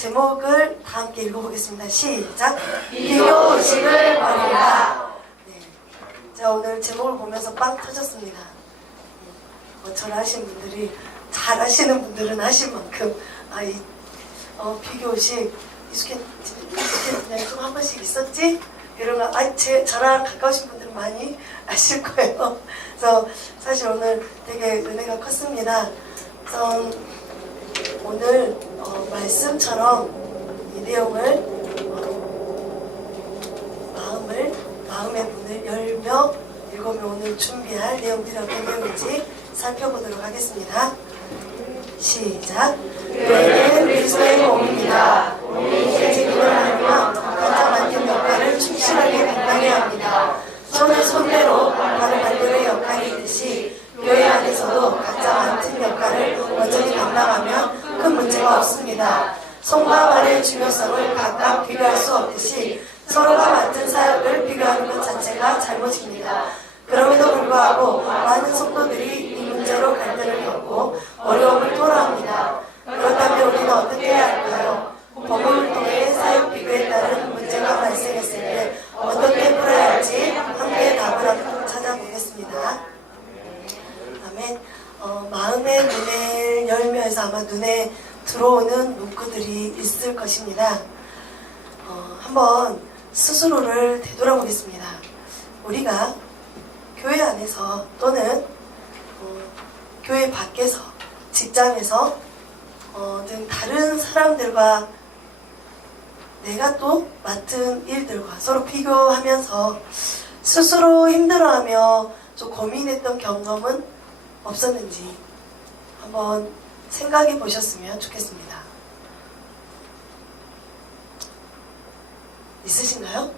제목을 다 함께 읽어보겠습니다. 시작! 비교 의식을 버리라. 네. 제가 오늘 제목을 보면서 빵 터졌습니다. 저를 하신 분들이, 잘 하시는 분들은 하신 만큼 비교 의식 익숙했냐, 좀 한 번씩 있었지? 이런 거, 저랑 가까우신 분들은 많이 아실 거예요. 그래서 사실 오늘 되게 은혜가 컸습니다. 그래서 오늘 말씀처럼 이 내용을 마음의 문을 열며 읽으며 오늘 준비할 내용들이 어떤 내용인지 살펴보도록 하겠습니다. 시작! 교회는 그리스도의 몸입니다. 우리 재직을 하며 각자 맡은 역할을 충실하게 감당해야 합니다. 손은 손대로 발은 발대로의 역할이 있듯이 교회 안에서도 각자 맡은 역할을 온전히 감당하면 큰 문제가 없습니다. 손과 발의 중요성을 각각 비교할 수 없듯이 서로가 맡은 사역을 비교하는 것 자체가 잘못입니다. 그럼에도 불구하고 많은 성도들이 이 문제로 갈등을 겪고 어려움을 토로합니다. 그렇다면 우리는 어떻게 해야 할까요? 복음을 통해 사역 비교에 따른 문제가 발생했을 때 어떻게 풀어야 할지 함께 답을 한번 찾아보겠습니다. 아멘. 마음의 문을 열면서 아마 눈에 들어오는 문구들이 있을 것입니다. 한번 스스로를 되돌아보겠습니다. 우리가 교회 안에서 또는 교회 밖에서, 직장에서 등 다른 사람들과 내가 또 맡은 일들과 서로 비교하면서 스스로 힘들어하며 좀 고민했던 경험은 없었는지 한번 생각해 보셨으면 좋겠습니다. 있으신가요?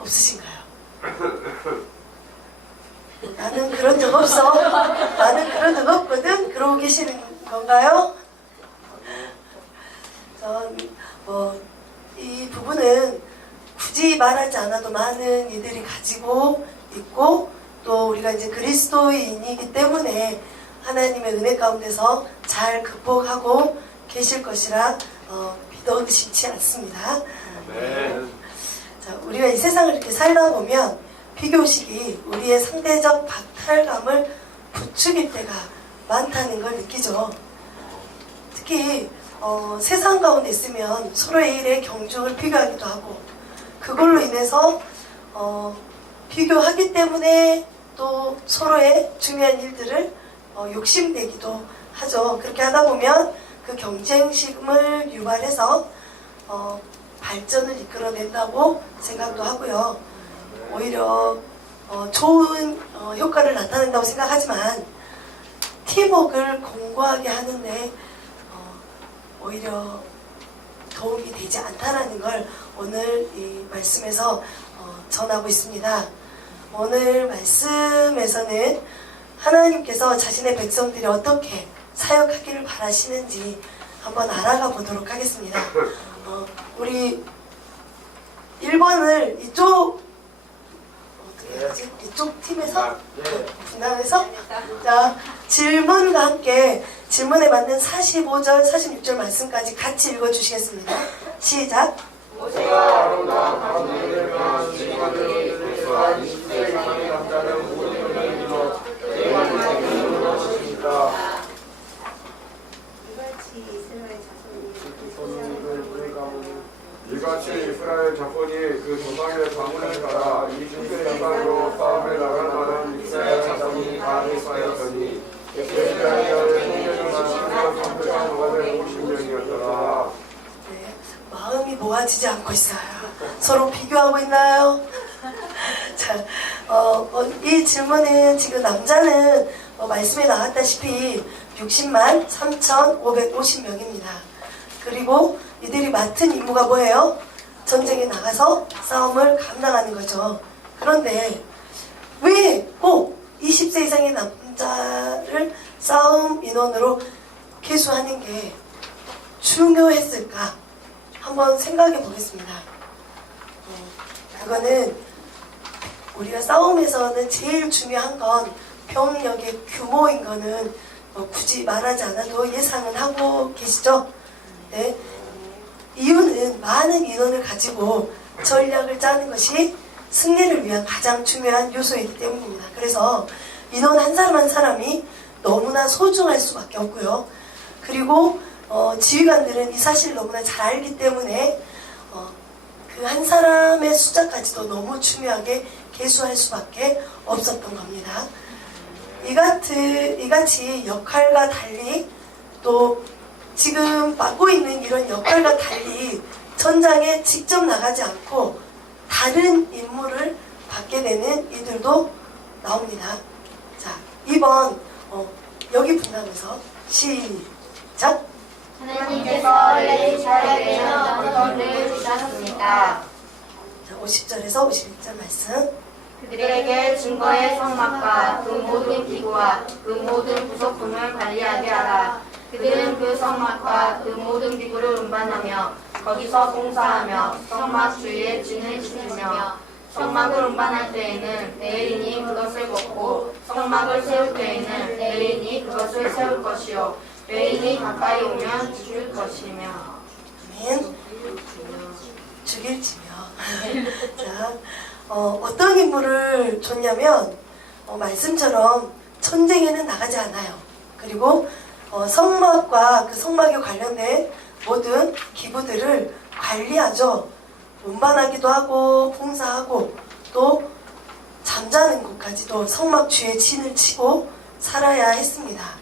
없으신가요? 나는 그런 적 없어. 나는 그런 적 없거든. 그러고 계시는 건가요? 이 부분은 굳이 말하지 않아도 많은 이들이 가지고 있고, 또 우리가 이제 그리스도인이기 때문에 하나님의 은혜 가운데서 잘 극복하고 계실 것이라 믿어 의심치 않습니다. 네. 자, 우리가 이 세상을 이렇게 살다 보면 비교의식이 우리의 상대적 박탈감을 부추길 때가 많다는 걸 느끼죠. 특히 세상 가운데 있으면 서로의 일에 경중을 비교하기도 하고, 그걸로 인해서 비교하기 때문에 또 서로의 중요한 일들을 욕심내기도 하죠. 그렇게 하다 보면 그 경쟁심을 유발해서 발전을 이끌어낸다고 생각도 하고요. 오히려 좋은 효과를 나타낸다고 생각하지만 팀워크를 공고하게 하는데 오히려 도움이 되지 않다라는 걸 오늘 이 말씀에서 전하고 있습니다. 오늘 말씀에서는 하나님께서 자신의 백성들이 어떻게 사역하기를 바라시는지 한번 알아가 보도록 하겠습니다. 우리 1번을 이쪽 어떻게 해야지? 이쪽 팀에서 분할해서 자, 질문과 함께 질문에 맞는 45절, 46절 말씀까지 같이 읽어주시겠습니다. 시작! 모세가 아론과 가문이 되면 지금까지 그리스도와 20세 이상의 남자는 모든 명령을 믿어 대만의 믿음을 것입니다. 이같이 이스라엘 자손이 그 조상의 가문을 따라 20세 이상으로 싸움에 나갈 만한 이스라엘 자손이 다 있었더니 이스라엘의 통일은 10년 300만 동안에 50명이었더라. 네, 마음이 모아지지 않고 있어요. 서로 비교하고 있나요? 자, 이 질문은 지금 남자는 말씀에 나왔다시피 60만 3,550명입니다. 그리고 이들이 맡은 임무가 뭐예요? 전쟁에 나가서 싸움을 감당하는 거죠. 그런데 왜 꼭 20세 이상의 남자를 싸움 인원으로 계수하는 게 중요했을까? 한번 생각해 보겠습니다. 그거는 우리가 싸움에서는 제일 중요한 건 병력의 규모인 거는 굳이 말하지 않아도 예상은 하고 계시죠? 네. 때는 많은 인원을 가지고 전략을 짜는 것이 승리를 위한 가장 중요한 요소이기 때문입니다. 그래서 인원 한 사람 한 사람이 너무나 소중할 수밖에 없고요. 그리고 지휘관들은 이 사실을 너무나 잘 알기 때문에 그 한 사람의 숫자까지도 너무 중요하게 계수할 수밖에 없었던 겁니다. 이같이 역할과 달리 또 지금 맡고 있는 이런 역할과 달리 전장에 직접 나가지 않고 다른 임무를 받게 되는 이들도 나옵니다. 자, 2번 여기 분담해서 시작. 하나님께서 레위지파에게는 어떤 일을 주셨습니까? 자, 50절에서 51절 말씀. 그들에게 증거의 성막과 그 모든 기구와 그 모든 부속품을 관리하게 하라. 그들은 그 성막과 그 모든 기구를 운반하며 거기서 봉사하며 성막 주위에 진을 치며 성막을 운반할 때에는 레위인이 그것을 벗고 성막을 세울 때에는 레위인이 그것을 세울 것이요 레위인이 가까이 오면 죽일 것이며. 아멘. 죽일지며. 자, 어떤 임무를 줬냐면 말씀처럼 전쟁에는 나가지 않아요. 그리고 성막과 그 성막에 관련된 모든 기구들을 관리하죠. 운반하기도 하고 봉사하고 또 잠자는 곳까지도 성막 주위에 진을 치고 살아야 했습니다.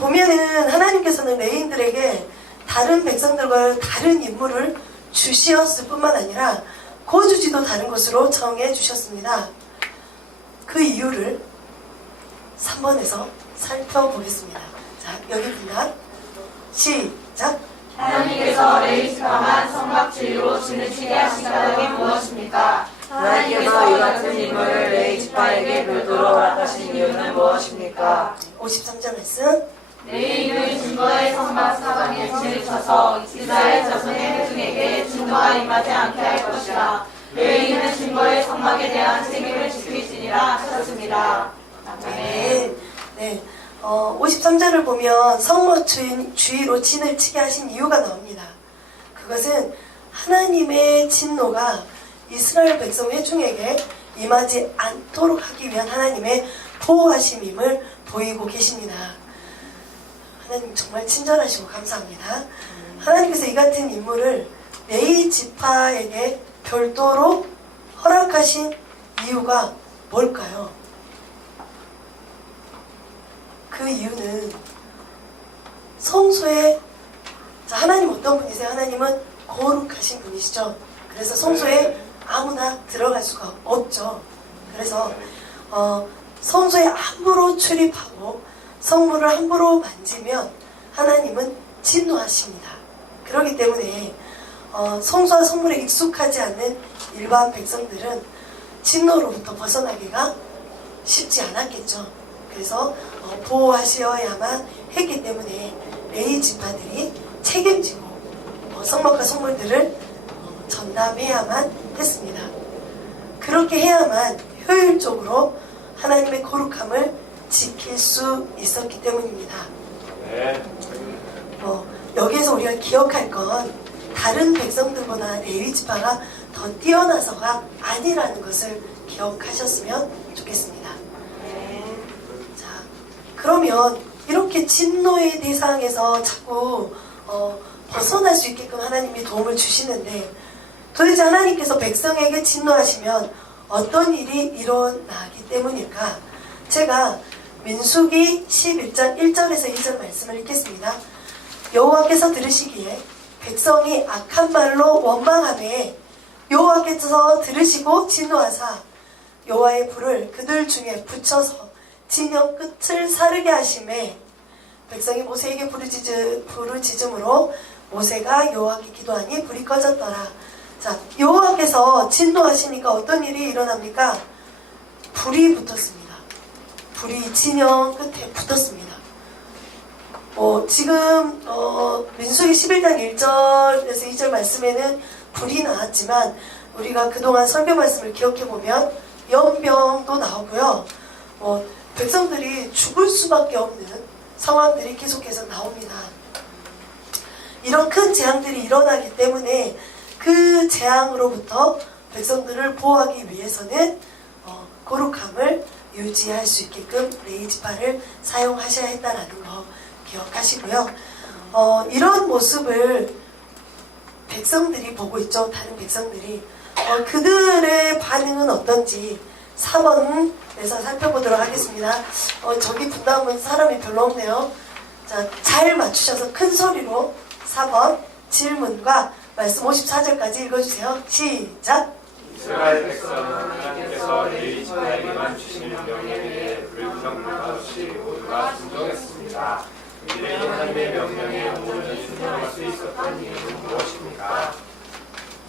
보면은 하나님께서는 레위인들에게 다른 백성들과 다른 임무를 주시었을 뿐만 아니라 거주지도 다른 곳으로 정해 주셨습니다. 그 이유를 3번에서 살펴보겠습니다. 자, 여기 분단 시작. 하나님께서 레위지파만 성막 주위로 진을 치게 하신 까닭이 무엇입니까? 하나님께서 이 같은 임무를 레위지파에게 별도로 허락하신 이유는 무엇입니까? 53절 말씀. 레위인은 증거의 성막 사방에 진을 쳐서 이스라엘 자손의 회중에게 증거가 임하지 않게 할 것이라. 레위인은 증거의 성막에 대한 책임을 지키시니라 하셨습니다. 아멘. 네, 53절을 보면 성막 주위로 진을 치게 하신 이유가 나옵니다. 그것은 하나님의 진노가 이스라엘 백성 회중에게 임하지 않도록 하기 위한 하나님의 보호하심임을 보이고 계십니다. 하나님 정말 친절하시고 감사합니다. 하나님께서 이 같은 임무를 레위지파에게 별도로 허락하신 이유가 뭘까요? 그 이유는 성소에 하나님 어떤 분이세요? 하나님은 거룩하신 분이시죠. 그래서 성소에 아무나 들어갈 수가 없죠. 그래서 성소에 함부로 출입하고 성물을 함부로 만지면 하나님은 진노하십니다. 그렇기 때문에 성소와 성물에 익숙하지 않는 일반 백성들은 진노로부터 벗어나기가 쉽지 않았겠죠. 그래서 보호하셔야만 했기 때문에 레위지파들이 책임지고 성막과 성물들을 전담해야만 했습니다. 그렇게 해야만 효율적으로 하나님의 거룩함을 지킬 수 있었기 때문입니다. 여기에서 우리가 기억할 건 다른 백성들보다 레위지파가 더 뛰어나서가 아니라는 것을 기억하셨으면 좋겠습니다. 자, 그러면 이렇게 진노의 대상에서 자꾸 벗어날 수 있게끔 하나님이 도움을 주시는데 도대체 하나님께서 백성에게 진노하시면 어떤 일이 일어나기 때문일까? 제가 민수기 11장 1절에서 2절 말씀을 읽겠습니다. 여호와께서 들으시기에 백성이 악한 말로 원망하매 여호와께서 들으시고 진노하사 여호와의 불을 그들 중에 붙여서 진영 끝을 사르게 하심에 백성이 모세에게 부르짖음으로 모세가 여호와께 기도하니 불이 꺼졌더라. 자, 여호와께서 진노하시니까 어떤 일이 일어납니까? 불이 붙었습니다. 불이 진영 끝에 붙었습니다. 지금 민수기 11장 1절에서 2절 말씀에는 불이 나왔지만 우리가 그동안 설교 말씀을 기억해보면 연병도 나오고요. 백성들이 죽을 수밖에 없는 상황들이 계속해서 나옵니다. 이런 큰 재앙들이 일어나기 때문에 그 재앙으로부터 백성들을 보호하기 위해서는 거룩함을 유지할 수 있게끔 레이지파를 사용하셔야 했다라는 거 기억하시고요. 이런 모습을 백성들이 보고 있죠. 다른 백성들이. 그들의 반응은 어떤지 4번에서 살펴보도록 하겠습니다. 저기 분담은 사람이 별로 없네요. 자, 잘 맞추셔서 큰 소리로 4번 질문과 말씀 54절까지 읽어주세요. 시작! 이스라엘 백성은 하나님께서 레이지파에게만 주신 명령에 불평불만 없이 모두가 순종했습니다. 이들이 하나님의 명령에 온전히 순종할 수 있었던 이유는 무엇입니까?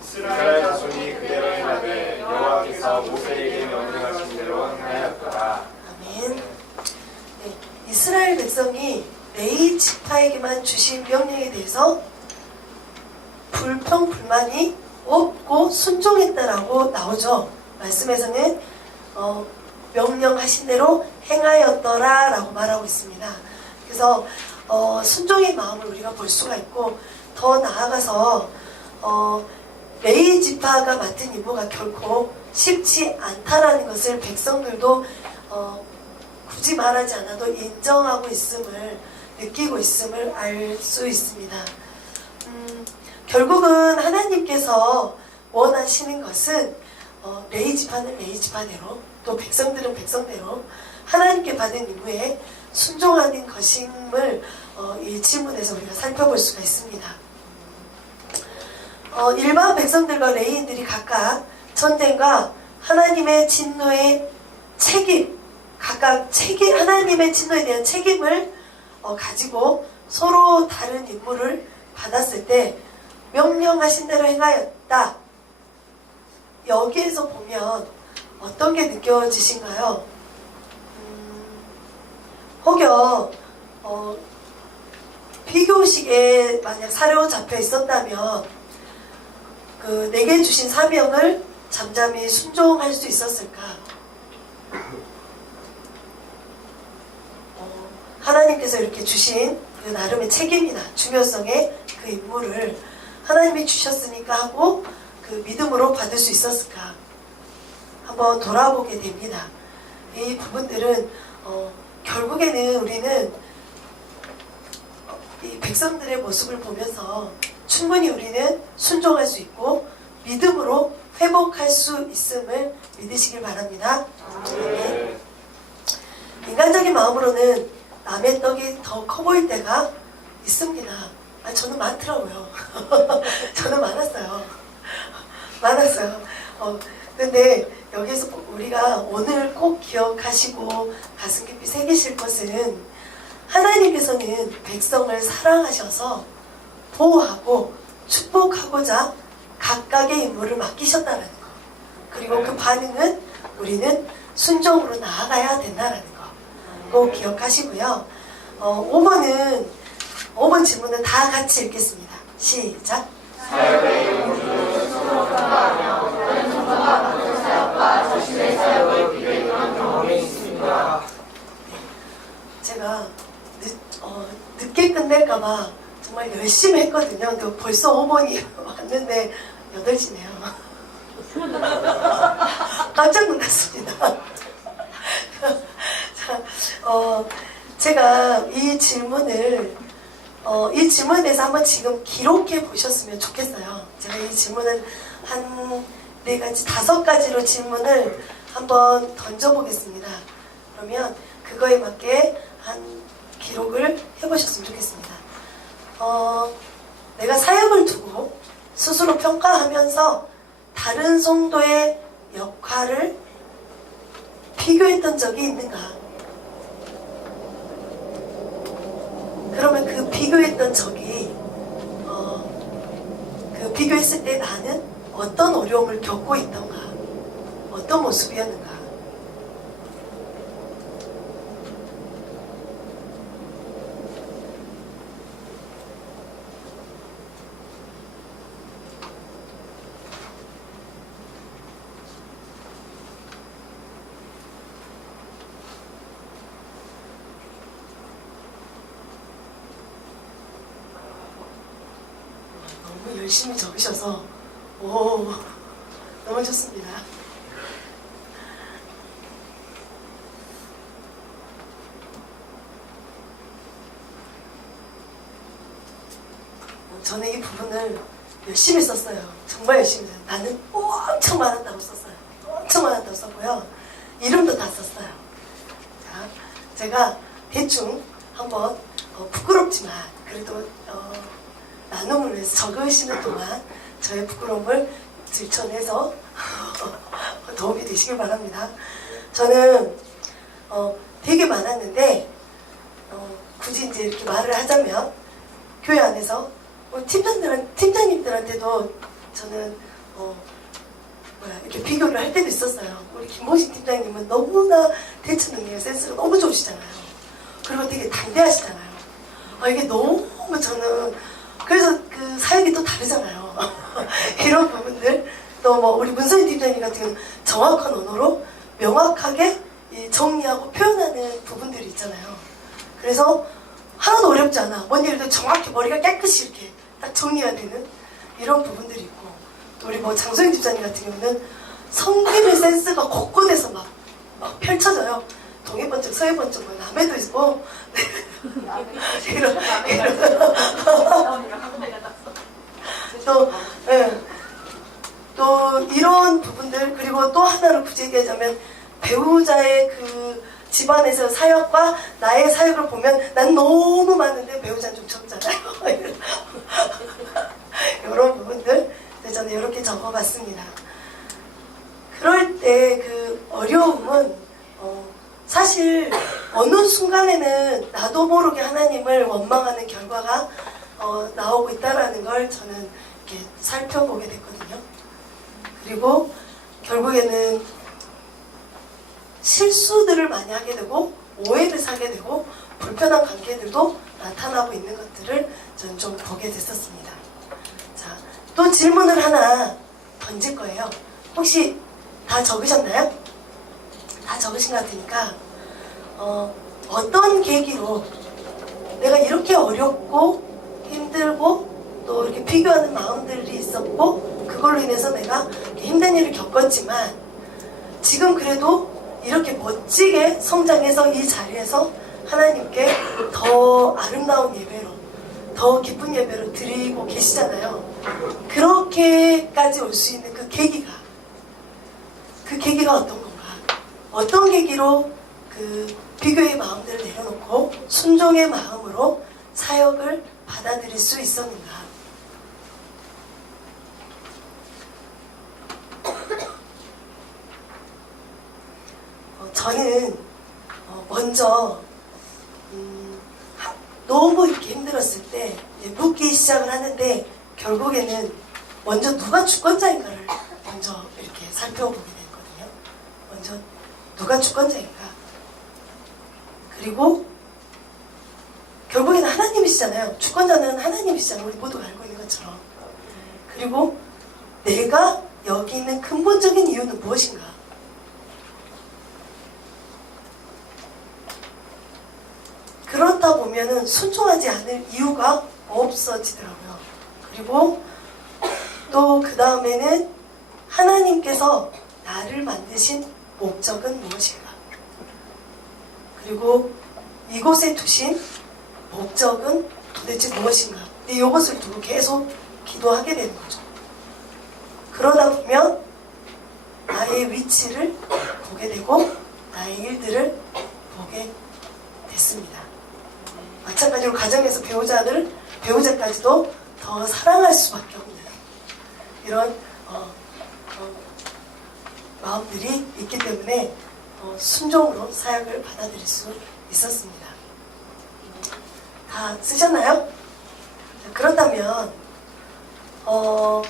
이스라엘 자손이 그대로 행하되 여호와께서 모세에게 명령하신 대로 행하였더라. 아멘. 네, 이스라엘 백성이 레이지파에게만 주신 명령에 대해서 불평불만이 없고 순종했다라고 나오죠. 말씀에서는 명령하신 대로 행하였더라 라고 말하고 있습니다. 그래서 순종의 마음을 우리가 볼 수가 있고, 더 나아가서 레이지파가 맡은 임무가 결코 쉽지 않다라는 것을 백성들도 굳이 말하지 않아도 인정하고 있음을, 느끼고 있음을 알 수 있습니다. 결국은 하나님께서 원하시는 것은 레이지파는 레이지파대로, 또 백성들은 백성대로 하나님께 받은 임무에 순종하는 것임을 이 질문에서 우리가 살펴볼 수가 있습니다. 일반 백성들과 레위인들이 각각 전쟁과 하나님의 진노의 책임, 각각 하나님의 진노에 대한 책임을 가지고 서로 다른 임무를 받았을 때 명령하신 대로 행하였다. 여기에서 보면 어떤 게 느껴지신가요? 혹여 비교식에 만약 사로잡혀 있었다면 내게 주신 사명을 잠잠히 순종할 수 있었을까? 하나님께서 이렇게 주신 그 나름의 책임이나 중요성의 그 임무를 하나님이 주셨으니까 하고 그 믿음으로 받을 수 있었을까? 한번 돌아보게 됩니다. 이 부분들은 결국에는 우리는 이 백성들의 모습을 보면서 충분히 우리는 순종할 수 있고 믿음으로 회복할 수 있음을 믿으시길 바랍니다. 네. 인간적인 마음으로는 남의 떡이 더 커 보일 때가 있습니다. 저는 많더라고요. 저는 많았어요. 근데 여기서 우리가 오늘 꼭 기억하시고 가슴 깊이 새기실 것은, 하나님께서는 백성을 사랑하셔서 보호하고 축복하고자 각각의 임무를 맡기셨다는 거. 그리고 그 반응은 우리는 순종으로 나아가야 된다는 거. 꼭 기억하시고요. 5번 질문은 다 같이 읽겠습니다. 시작. 사역의 용기는 서로 평가하며 다른 성도가 받은 사역과 자신의 사역을 비교해보는 경험이 있습니다. 제가 늦게 끝낼까봐 정말 열심히 했거든요. 근데 벌써 5번이 왔는데 8시네요. 깜짝 놀랐습니다. 자, 제가 이 질문에 대해서 한번 지금 기록해 보셨으면 좋겠어요. 제가 이 질문을 한 4가지, 5가지로 질문을 한번 던져보겠습니다. 그러면 그거에 맞게 한 기록을 해보셨으면 좋겠습니다. 내가 사역을 두고 스스로 평가하면서 다른 성도의 역할을 비교했던 적이 있는가? 그러면 그 비교했던 적이 그 비교했을 때 나는 어떤 어려움을 겪고 있던가? 어떤 모습이었는가? 열심히 적으셔서 오 너무 좋습니다. 저는 이 부분을 열심히 썼어요. 정말 열심히 썼어요. 나는 엄청 많았다고 썼어요. 엄청 많았다고 썼고요. 이름도 다 썼어요. 자, 제가 대충 한번 부끄럽지만 그래도 나눔을 위해서 적으시는 동안 저의 부끄러움을 들춰내서 도움이 되시길 바랍니다. 저는 되게 많았는데 굳이 이제 이렇게 말을 하자면 교회 안에서 팀장님들한테도 저는 이렇게 비교를 할 때도 있었어요. 우리 김봉식 팀장님은 너무나 대처 능력 센스가 너무 좋으시잖아요. 그리고 되게 당대하시잖아요. 이게 너무 저는 그래서 그 사역이 또 다르잖아요. 이런 부분들 또 뭐 우리 문선희 팀장님 같은 경우는 정확한 언어로 명확하게 정리하고 표현하는 부분들이 있잖아요. 그래서 하나도 어렵지 않아. 뭔 일도 정확히 머리가 깨끗이 이렇게 딱 정리가 되는 이런 부분들이 있고, 또 우리 뭐 장소영 집사님 같은 경우는 성김의 센스가 곳곳에서 막 펼쳐져요. 동해 번쩍, 서해 번쩍, 뭐 남해도 있고, 또 이런 부분들, 그리고 또 하나를 굳이 얘기하자면 배우자의 그 집안에서 사역과 나의 사역을 보면 난 너무 많은데 배우자는 좀 적잖아요. 이런 부분들 저는 이렇게 적어봤습니다. 그럴 때 그 어려움은 사실 어느 순간에는 나도 모르게 하나님을 원망하는 결과가 나오고 있다는 걸 저는 이렇게 살펴보게 됐거든요. 그리고 결국에는 실수들을 많이 하게 되고 오해를 사게 되고 불편한 관계들도 나타나고 있는 것들을 저는 좀 보게 됐었습니다. 자, 또 질문을 하나 던질 거예요. 혹시 다 적으셨나요? 다 적으신 것 같으니까 어떤 계기로 내가 이렇게 어렵고 힘들고 또 이렇게 비교하는 마음들이 있었고 그걸로 인해서 내가 힘든 일을 겪었지만 지금 그래도 이렇게 멋지게 성장해서 이 자리에서 하나님께 더 아름다운 예배로 더 기쁜 예배로 드리고 계시잖아요. 그렇게까지 올 수 있는 그 계기가 어떤 건가? 어떤 계기로 그 비교의 마음들을 내려놓고 순종의 마음으로 사역을 받아들일 수 있었는가? 저는 먼저 너무 이렇게 힘들었을 때 묻기 시작을 하는데 결국에는 먼저 누가 주권자인가를 먼저 이렇게 살펴보게 됐거든요. 먼저 누가 주권자인가? 그리고 결국에는 하나님이시잖아요. 주권자는 하나님이시잖아요. 우리 모두가 알고 있는 것처럼. 그리고 내가 여기 있는 근본적인 이유는 무엇인가? 그렇다 보면은 순종하지 않을 이유가 없어지더라고요. 그리고 또 그 다음에는 하나님께서 나를 만드신 목적은 무엇인가? 그리고 이곳에 두신 목적은 도대체 무엇인가? 근데 이것을 두고 계속 기도하게 되는 거죠. 그러다 보면 나의 위치를 보게 되고 나의 일들을 보게 됐습니다. 마찬가지로 가정에서 배우자까지도 더 사랑할 수밖에 없는 이런 마음들이 있기 때문에 순종으로 사역을 받아들일 수 있었습니다. 다 쓰셨나요? 그렇다면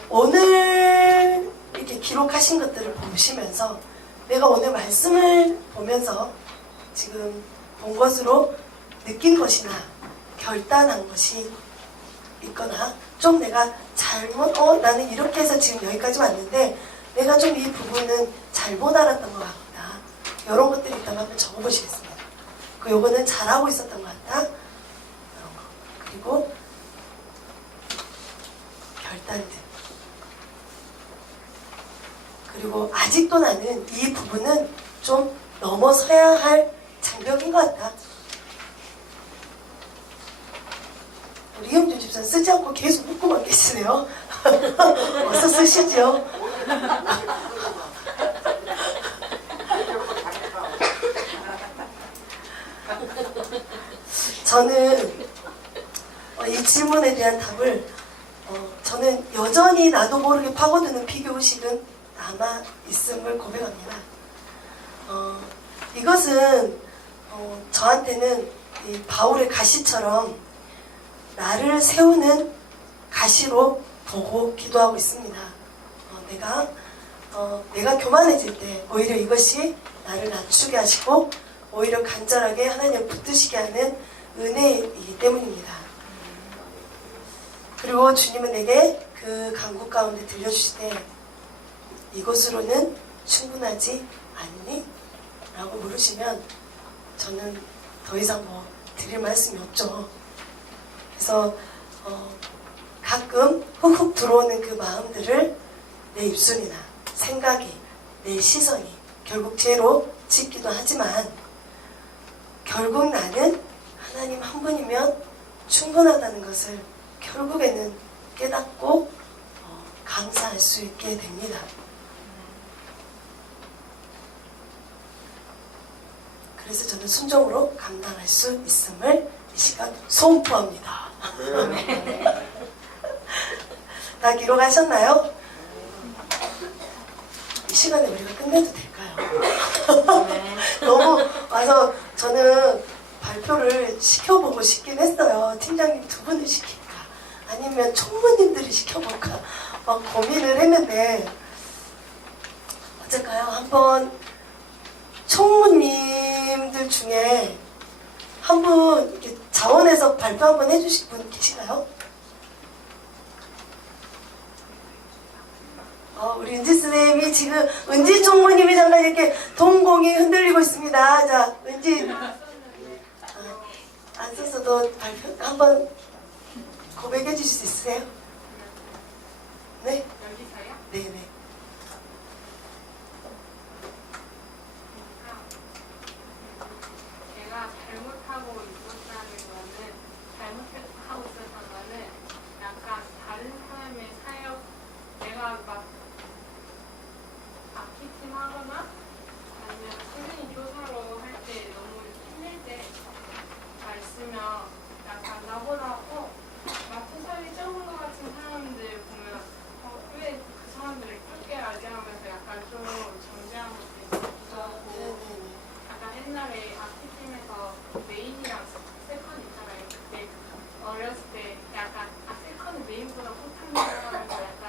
오늘 이렇게 기록하신 것들을 보시면서 내가 오늘 말씀을 보면서 지금 본 것으로 느낀 것이나 결단한 것이 있거나 좀 내가 나는 이렇게 해서 지금 여기까지 왔는데 내가 좀 이 부분은 잘못 알았던 것 같다. 이런 것들이 있다면 한번 적어보시겠습니다. 요거는 잘하고 있었던 것 같다. 이런 거. 그리고 결단들. 그리고 아직도 나는 이 부분은 좀 넘어서야 할 장벽인 것 같다. 우리 이영준 집사는 쓰지 않고 계속 웃고만 계시네요. 어서 쓰시죠. 저는 이 질문에 대한 답을 저는 여전히 나도 모르게 파고드는 피규의식은 남아 있음을 고백합니다. 이것은 저한테는 이 바울의 가시처럼 나를 세우는 가시로 보고 기도하고 있습니다. 내가 교만해질 때 오히려 이것이 나를 낮추게 하시고 오히려 간절하게 하나님을 붙드시게 하는 은혜이기 때문입니다. 그리고 주님은 내게 그 강국 가운데 들려주시되 이것으로는 충분하지 않니? 라고 물으시면 저는 더 이상 뭐 드릴 말씀이 없죠. 그래서 가끔 훅훅 들어오는 그 마음들을 내 입술이나 생각이, 내 시선이 결국 죄로 짓기도 하지만 결국 나는 하나님 한 분이면 충분하다는 것을 결국에는 깨닫고 감사할 수 있게 됩니다. 그래서 저는 순종으로 감당할 수 있음을 이 시간 선포합니다. 다 기록하셨나요? 이 시간에 우리가 끝내도 될까요? 너무 와서 저는 발표를 시켜보고 싶긴 했어요. 팀장님 두 분을 시킬까? 아니면 총무님들이 시켜볼까? 막 고민을 했는데 어쩔까요? 한번 총무님들 중에 한 분 이렇게 자원해서 발표 한번 해주실 분 계신가요? 우리 은지 선생님이 지금 은지 총무님이 잠깐 이렇게 동공이 흔들리고 있습니다. 자, 은지 안 썼어도 발표 한번 고백해 주실 수 있으세요? 네? 여기서요? 네네. 제가 잘못하고 있었다는 거는 잘못하고 있었던 거는 약간 다른 사람의 사역 내가 막 악기팀 하거나 아니면 선생님 교사로 할 때 너무 힘들 때가 있으면 약간 나보다 맡은 사람이 적은 것 같은 사람들 보면 왜 그 사람들을 그렇게 알게 하면서 약간 좀 정죄한 것도 있기도 하고 약간 옛날에 악기팀에서 메인이랑 세컨 있잖아요. 그때 어렸을 때 약간 세컨은 메인보다 못한다 하면서 약간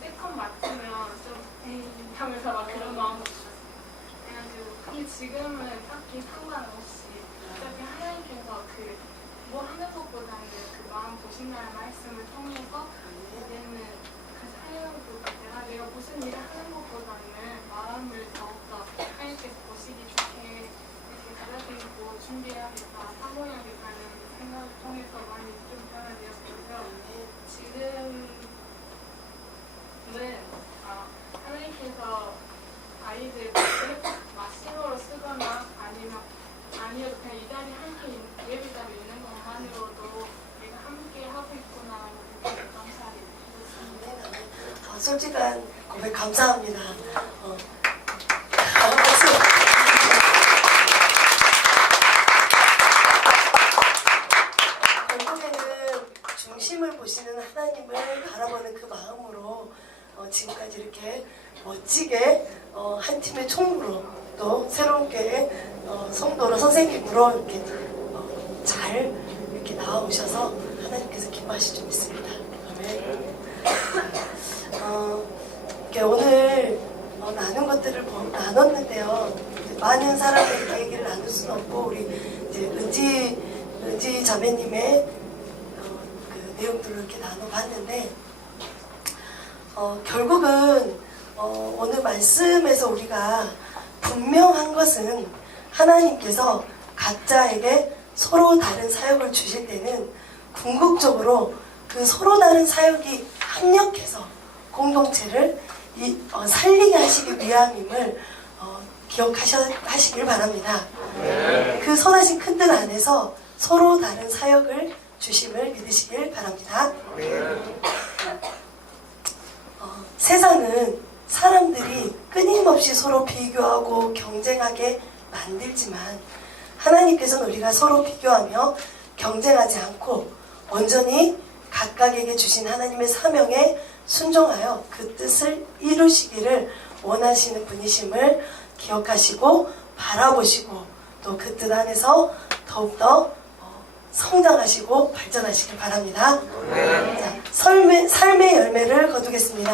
세컨 맡으면 좀 에이 하면서 막 그런 마음도 있었어요. 그래가지고 근데 지금은 딱히 상관없이 어차피 하나님께서 뭐 하는 것보다는 그 마음 보신다는 말씀을 통해서 이제는 그 사역도 내가 무슨 일을 하는 것보다는 마음을 더욱더 하나님께서 보시기 좋게 이렇게 받아들이고 준비해야겠다, 사모해야겠다는 생각을 통해서 많이 좀 변화되었고요. 지금은 하나님께서 아이들 마시노로 쓰거나 아니어도 그냥 이 자리에 함께 예배자로 있는 것만으로도 내가 함께 하고 있구나 그렇게 감사하게 느꼈습니다. 솔직한 고백 감사합니다. 결국에는 중심을 보시는 하나님을 바라보는 그 마음으로 지금까지 이렇게 멋지게 한 팀의 총무로 또 새롭게 성도로 선생님으로 이렇게 잘 이렇게 나와오셔서 하나님께서 기뻐하실 줄 믿습니다. 아멘. 이렇게 오늘 나눈 것들을 나눴는데요. 많은 사람들에게 얘기를 나눌 수는 없고 우리 이제 은지 자매님의 그 내용들을 이렇게 나눠봤는데 결국은 오늘 말씀에서 우리가 분명한 것은 하나님께서 각자에게 서로 다른 사역을 주실 때는 궁극적으로 그 서로 다른 사역이 협력해서 공동체를 살리게 하시기 위함임을 기억하시길 바랍니다. 그 선하신 큰 뜻 안에서 서로 다른 사역을 주심을 믿으시길 바랍니다. 세상은 사람들이 끊임없이 서로 비교하고 경쟁하게 만들지만 하나님께서는 우리가 서로 비교하며 경쟁하지 않고 온전히 각각에게 주신 하나님의 사명에 순종하여 그 뜻을 이루시기를 원하시는 분이심을 기억하시고 바라보시고 또 그 뜻 안에서 더욱더 성장하시고 발전하시길 바랍니다. 자, 삶의 열매를 거두겠습니다.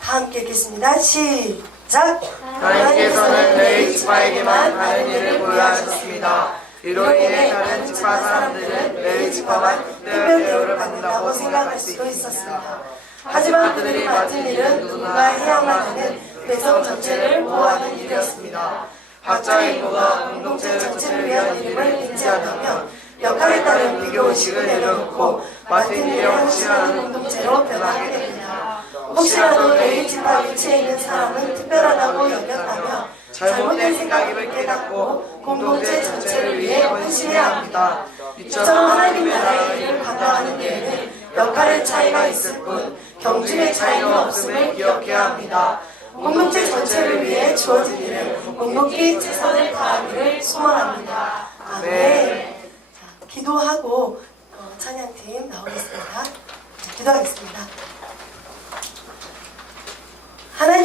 다 함께 읽겠습니다. 시작! 하나님께서는 레위 지파에게만 하는 일을 보여하셨습니다. 이로 인해 다른 지파 사람들은 레위 지파만 특별 대우를 받는다고 생각할 수도 있었습니다. 하지만 그들이 맡은 일은 누군가 해야만 하는 백성 전체를 보호하는 일이었습니다. 각자의 인고가 공동체 전체를 위한 이름을 인지한다면 역할에 따른 비교의식을 내려놓고 맡은 일에 확실한 공동체로 변하게 됩니다. 혹시라도 레위 지파 위치에 있는 사람은 특별하다고 여겼다면 잘못된 생각임을 깨닫고 공동체 전체를 위해 헌신해야 합니다. 이처럼 하나님 나라의 일을 감당하는 데에는 역할의 차이가 있을 뿐 경중의 차이는 없음을 기억해야 합니다. 공동체 전체를 위해 주어진 일은 묵묵히 최선을 다하기를 소망합니다. 아멘. 자, 기도하고 찬양팀 나오겠습니다. 기도하겠습니다. 하나님